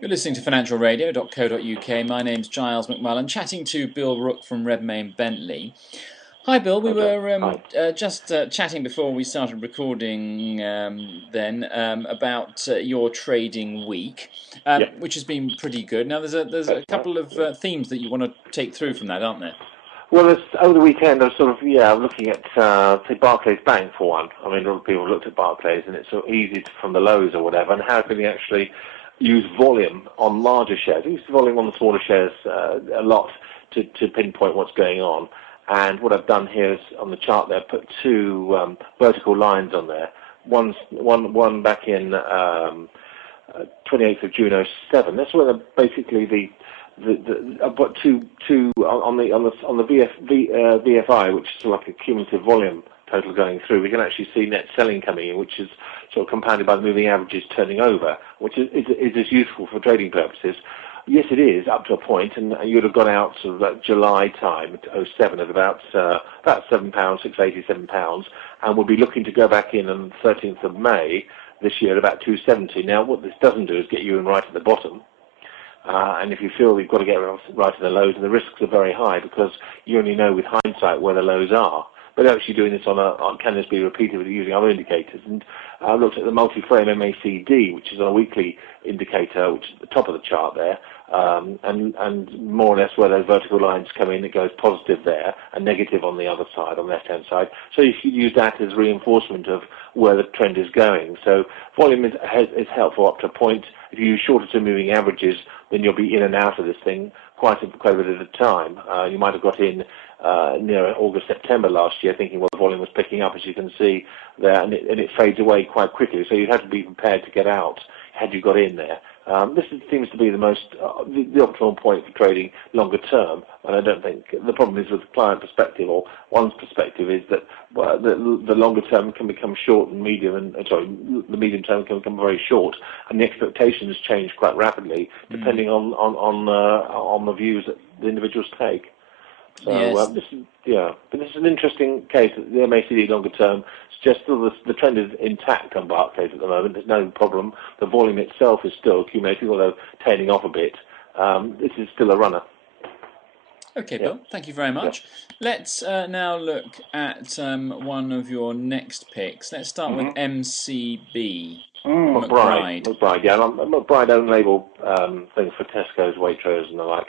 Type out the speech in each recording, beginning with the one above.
You're listening to financialradio.co.uk. My name's Giles McMullen, chatting to Bill Rook from Redmayne Bentley. Hi, Bill. We were just chatting before we started recording about your trading week, which has been pretty good. Now, there's a couple of themes that you want to take through from that, aren't there? Well, over the weekend, I was looking at, say, Barclays Bank for one. I mean, a lot of people looked at Barclays, and it's so easy from the lows or whatever, and how can you actually use volume on larger shares? Use volume on the smaller shares a lot to pinpoint what's going on. And what I've done here is, on the chart there, put two vertical lines on there. One back in 28th of June '07. That's where basically I've got two on the VFI, which is like a cumulative volume total going through. We can actually see net selling coming in, which is sort of compounded by the moving averages turning over, which is as useful for trading purposes. Yes, it is up to a point, and you'd have gone out sort of about July time, '07, at about £7, £687, and we'll be looking to go back in on the 13th of May this year at about 270. Now, what this doesn't do is get you in right at the bottom. And if you feel you've got to get right at the lows, and the risks are very high because you only know with hindsight where the lows are. But actually doing this can this be repeated using other indicators? And I looked at the multi-frame MACD, which is on a weekly indicator, which is at the top of the chart there, and more or less where those vertical lines come in, it goes positive there and negative on the other side, on the left-hand side. So you should use that as reinforcement of where the trend is going. So volume is helpful up to a point. If you use shorter-term moving averages, then you'll be in and out of this thing quite a bit at a time. You might have got in near August, September last year, thinking, well, the volume was picking up, as you can see there, and it fades away quite quickly. So you'd have to be prepared to get out had you got in there. This seems to be the optimal point for trading longer term, and I don't think the problem is with the client perspective, or one's perspective, is that the longer term can become short and medium, the medium term can become very short, and the expectations change quite rapidly depending on the views that the individuals take. So yes. But this is an interesting case. The MACD longer term suggests the trend is intact on Barclays at the moment. There's no problem. The volume itself is still accumulating, although tailing off a bit. This is still a runner. Okay, Bill, thank you very much. Let's now look at one of your next picks. Let's start with MCB. McBride. McBride own label things for Tesco's, Waitrose and the like,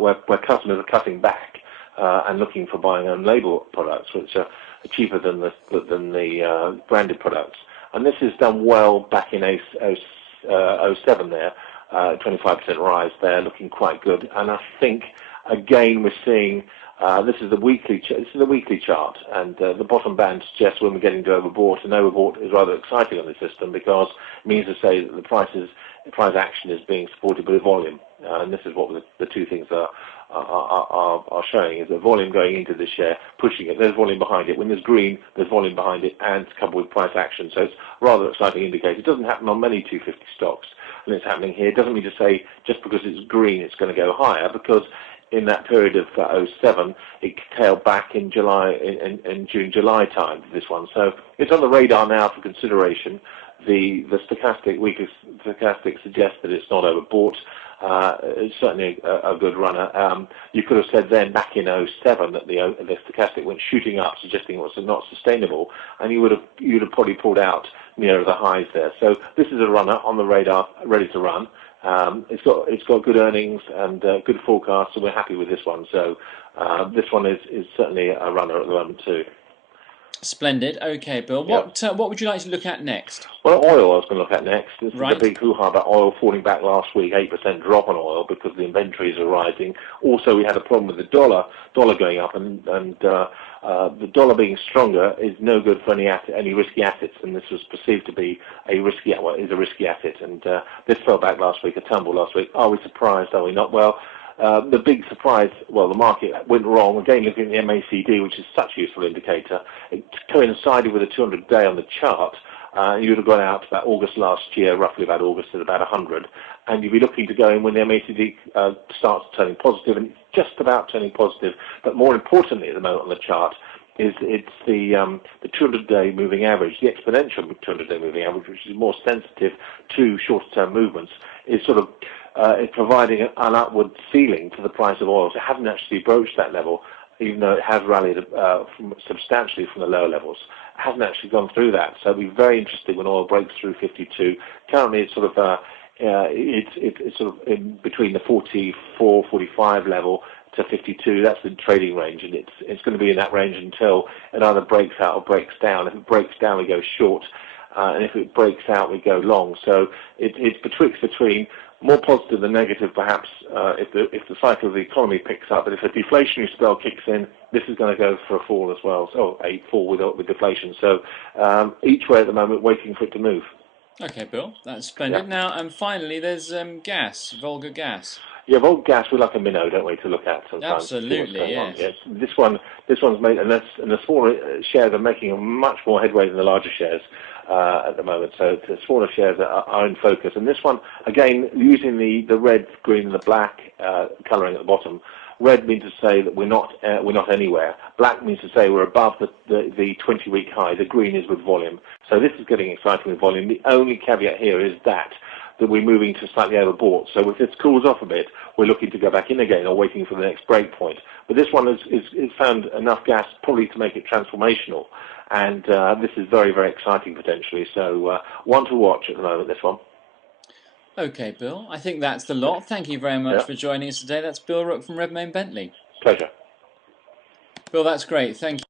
where customers are cutting back and looking for buying own label products, which are cheaper than the branded products. And this is done well back in '07 there, 25% rise there, looking quite good. And I think again we're seeing this is the weekly chart, and the bottom band suggests when we're getting to overbought, and overbought is rather exciting on the system because it means to say that the price action is being supported by volume, and this is what the two things are showing, is the volume going into the share, pushing it. There's volume behind it. When there's green, there's volume behind it, and it's coupled with price action. So it's a rather exciting indicator. It doesn't happen on many 250 stocks, and it's happening here. It doesn't mean to say just because it's green it's going to go higher, because in that period of '07, it tailed back in June, July time, this one. So it's on the radar now for consideration. The weekly stochastic suggests that it's not overbought. It's certainly a good runner. You could have said then back in '07 that the stochastic went shooting up, suggesting it was not sustainable, and you'd have probably pulled out nearer the highs there. So this is a runner on the radar, ready to run. It's got good earnings and good forecasts, so we're happy with this one. So this one is certainly a runner at the moment too. Splendid. Okay, Bill. What would you like to look at next? Well, oil I was going to look at next. This is a big hoo-ha about oil falling back last week, 8% drop on oil because the inventories are rising. Also, we had a problem with the dollar going up, and the dollar being stronger is no good for any risky assets, and this was perceived to be a risky asset. And this fell back last week, a tumble last week. Are we surprised? Are we not? Well, the big surprise, the market went wrong. Again, looking at the MACD, which is such a useful indicator, it coincided with a 200-day on the chart. You would have gone out about August last year, roughly about August at about 100, and you'd be looking to go in when the MACD starts turning positive, and it's just about turning positive. But more importantly at the moment on the chart is it's the 200-day moving average, the exponential 200-day moving average, which is more sensitive to shorter-term movements, is sort of is providing an upward ceiling to the price of oil. So it hasn't actually broached that level, even though it has rallied substantially from the lower levels. It hasn't actually gone through that. So it'll be very interesting when oil breaks through 52. Currently, it's sort of it's sort of in between the 44, 45 level to 52. That's the trading range, and it's going to be in that range until it either breaks out or breaks down. If it breaks down, we go short, and if it breaks out, we go long. So it's between more positive than negative, perhaps, if the cycle of the economy picks up. But if a deflationary spell kicks in, this is going to go for a fall as well. So a fall with deflation. So each way at the moment, waiting for it to move. Okay, Bill, that's splendid. Yeah. Now, and finally, there's gas, Volga gas. Yeah, Volga gas, we like a minnow, don't we, to look at sometimes. Absolutely, yes. Yes. This one's made, and the smaller shares are making much more headway than the larger shares at the moment. So the smaller shares are in focus. And this one, again, using the red, green, and the black colouring at the bottom. Red means to say that we're not anywhere. Black means to say we're above the 20-week high. The green is with volume. So this is getting exciting with volume. The only caveat here is that we're moving to slightly overbought. So if this cools off a bit, we're looking to go back in again or waiting for the next break point. But this one is found enough gas probably to make it transformational. And this is very, very exciting potentially. So one to watch at the moment, this one. Okay, Bill, I think that's the lot. Thank you very much for joining us today. That's Bill Rook from Redmayne Bentley. Pleasure. Bill, that's great. Thank you.